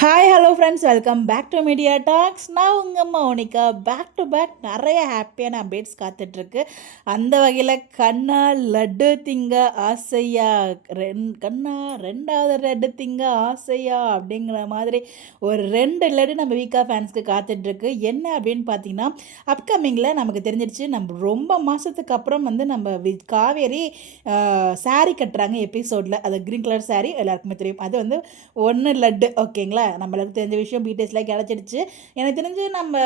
Hi hello friends, welcome back to Media Talks. நான் உங்கள் அம்மா மோனிகா. பேக் டு பேக் நிறைய ஹாப்பியான அப்டேட்ஸ் காத்துட்ருக்கு. அந்த வகையில் கண்ணா லட்டு திங்க ஆசையா, கண்ணா ரெண்டாவது லட்டு திங்க ஆசையா அப்படிங்கிற மாதிரி ஒரு 2 லட்டு நம்ம வீக்கா ஃபேன்ஸ்க்கு காத்துட்ருக்கு. என்ன அப்படின்னு பார்த்தீங்கன்னா, அப்கமிங்கில் நமக்கு தெரிஞ்சிடுச்சு. நம்ம ரொம்ப மாதத்துக்கு அப்புறம் வந்து நம்ம காவேரி சாரீ கட்டுறாங்க எபிசோடில். அது க்ரீன் கலர் சாரீ எல்லாருக்குமே தெரியும். அது வந்து 1 லட்டு ஓகேங்களா. நம்மளுக்கு தெரிஞ்ச விஷயம் டீட்டெயில்ஸ்லாம் கிடச்சிடுச்சு. எனக்கு தெரிஞ்சு நம்ம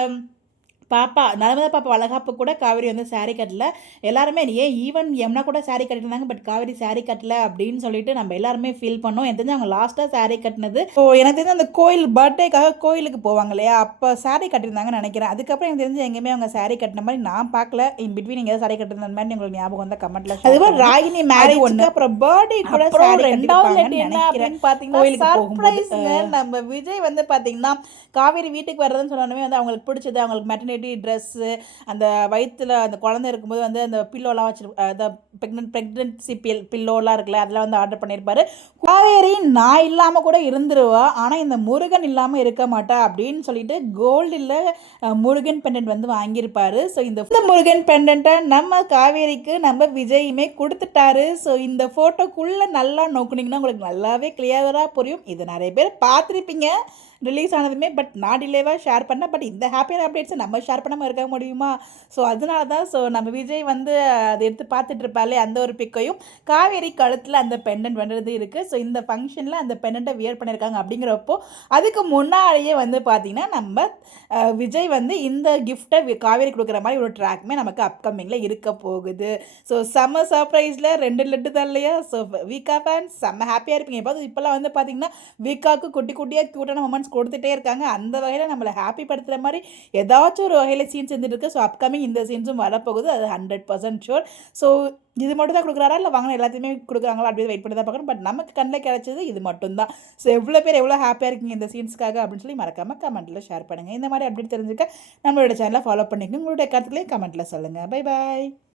பாப்பா நர்மதா பாப்பா வளகாப்பு கூட காவேரி வந்து சாரீ கட்டல. எல்லாருமே ஏன் ஈவன் யமுனா கூட சாரீ கட்டியிருந்தாங்க. பட் காவேரி சாரீ கட்டல அப்படின்னு சொல்லிட்டு நம்ம எல்லாருமே ஃபீல் பண்ணோம். எனக்கு தெரிஞ்சு அவங்க லாஸ்ட்டாக சாரீ கட்டினது எனக்கு தெரிஞ்சு அந்த கோயில் பர்த்டேக்காக கோயிலுக்கு போவாங்க இல்லையா, அப்போ சாரீ கட்டியிருந்தாங்கன்னு நினைக்கிறேன். அதுக்கப்புறம் எனக்கு தெரிஞ்சு எங்கேயுமே அவங்க சாரீ கட்டின மாதிரி நான் பார்க்கல. இன் பிட்வீன் எங்கேயாவது சாரீ கட்டிருந்த மாதிரி உங்களுக்கு ஞாபகம் வந்தால் கமெண்ட்ல அதுவும் ராகினி மேரேஜ் ஒன்று, அப்புறம் பர்த்டே கூட சாரீ ரெண்டாவது என்ன அப்படின்னு பார்த்தீங்கன்னா சர்ப்ரைஸ்ங்க. நம்ம விஜய் வந்து பார்த்தீங்கன்னா காவேரி வீட்டுக்கு வர்றதுன்னு சொன்னோடனே வந்து அவங்களுக்கு பிடிச்சது, அவங்களுக்கு மெட்டர்னிட்டி ட்ரெஸ்ஸு, அந்த வயிற்றில் அந்த குழந்தை இருக்கும்போது வந்து அந்த பில்லோலாம் அந்த ப்ரெக்னென்சி பில்லோலாம் இருக்குல்ல, அதெல்லாம் வந்து ஆர்டர் பண்ணியிருப்பாரு. காவேரி நான் இல்லாமல் கூட இருந்துருவா, ஆனால் இந்த முருகன் இல்லாமல் இருக்க மாட்டா அப்படின்னு சொல்லிட்டு கோல்டில் முருகன் பெண்டன்ட் வந்து வாங்கியிருப்பாரு. ஸோ இந்த முருகன் பெண்டன்ட்டை நம்ம காவேரிக்கு நம்ம விஜயுமே கொடுத்துட்டாரு. ஸோ இந்த ஃபோட்டோக்குள்ளே நல்லா நோக்குனீங்கன்னா உங்களுக்கு நல்லாவே கிளியராக புரியும். இது நிறைய பேர் பார்த்துருப்பீங்க ரிலீஸ் ஆனதுமே. பட் நான் டிலேவாக ஷேர் பண்ணேன். பட் இந்த ஹாப்பியான அப்டேட்ஸை நம்ம ஷேர் பண்ணாமல் இருக்க முடியுமா? ஸோ அதனால தான் நம்ம விஜய் வந்து அதை எடுத்து பார்த்துட்டு இருப்பாலே அந்த ஒரு பிக்கையும் காவேரி கழுத்தில் அந்த பெண்டன்ட் பண்ணுறது இருக்குது. ஸோ இந்த ஃபங்க்ஷனில் அந்த பெண்டன்ட்டை வியர் பண்ணியிருக்காங்க. அப்படிங்கிறப்போ அதுக்கு முன்னாடியே வந்து பார்த்திங்கன்னா நம்ம விஜய் வந்து இந்த கிஃப்ட்டை காவேரி கொடுக்குற மாதிரி ஒரு ட்ராக்குமே நமக்கு அப்கமிங்கில் இருக்க போகுது. ஸோ செம்ம சர்ப்ரைஸில் 2 லட்டு தான் இல்லையா? ஸோ வீக்கா ஃபேன்ஸ் செம்ம ஹாப்பியாக இருப்பீங்க. இப்போல்லாம் வந்து பார்த்திங்கன்னா வீக்காவுக்கு குட்டி குட்டியாக க்யூட்டான மொமெண்ட்ஸ் கொடுத்துட்டே இருக்காங்க. அந்த வகையில் நம்மளை ஹாப்பி படுத்துகிற மாதிரி ஏதாச்சும் ஒரு வகையில் சீன்ஸ் இருந்துருக்கு. ஸோ அப்கமிங் இந்த சீன்ஸும் வரப்போகுது. அது 100% ஷூர். ஸோ இது மட்டும் தான் கொடுக்குறாரா, இல்லை வாங்கின எல்லாத்தையுமே கொடுக்குறாங்களா அப்படின்னு வெயிட் பண்ணி தான் பார்க்கணும். பட் நமக்கு கண்ணில் கிடைச்சது இது மட்டும்தான். ஸோ எவ்வளோ பேர் எவ்வளோ ஹாப்பியாக இருக்கீங்க இந்த சீன்ஸ்க்காக அப்படின்னு சொல்லி மறக்காமல் கமெண்ட்டில் ஷேர் பண்ணுங்கள். இந்த மாதிரி அப்படி தெரிஞ்சுக்க நம்மளோட சேனலை ஃபாலோ பண்ணிக்கணும். உங்களுடைய கருத்துக்களையும் கமெண்ட்டில் சொல்லுங்கள். Bye bye.